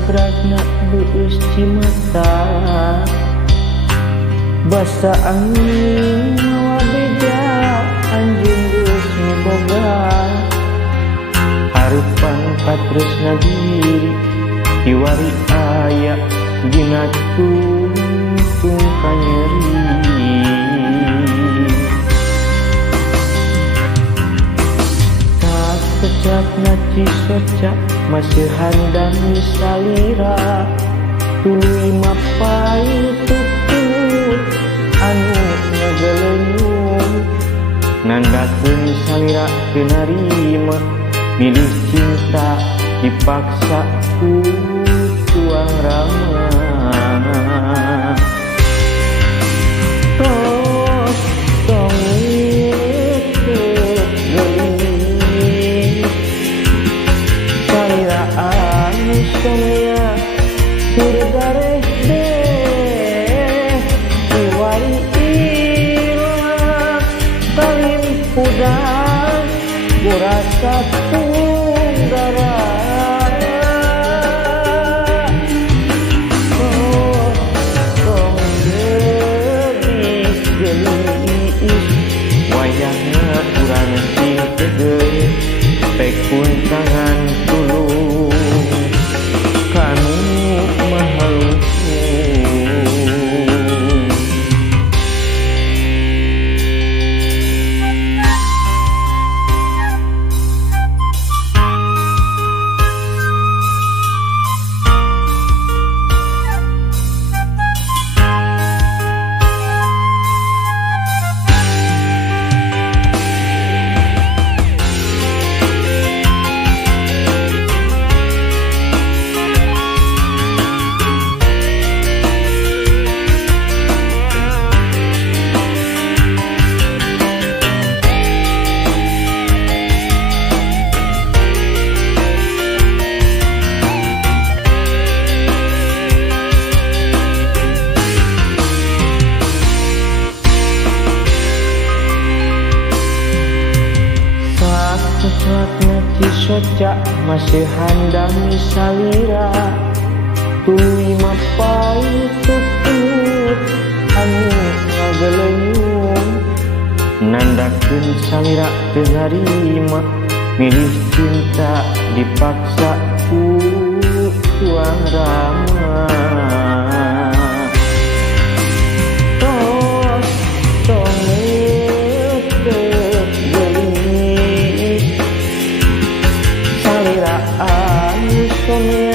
sagragna beus cimata basa angin mawa beda anjeun geus miboga harupan patresna diri kiwari aya dina tungtung kanyeri tak kecapna cisoca masih handang salira tuluy mapai tutut anu ngagelenyung nandakeun salira teu narima milih cinta dipaksa ku tuang rama tos tong geuning salira anu somea turgareh deh kiwari ilang talim pudang gurasa tunggara wayahna urang sing teu tekun tangan tulung kanu mahalung cisoca masih handang salira tuluy mapai tutut anu ngagelenyung nandakeun salira teu narima milih cinta dipaksa ku tuang rama tos tong salira anu somea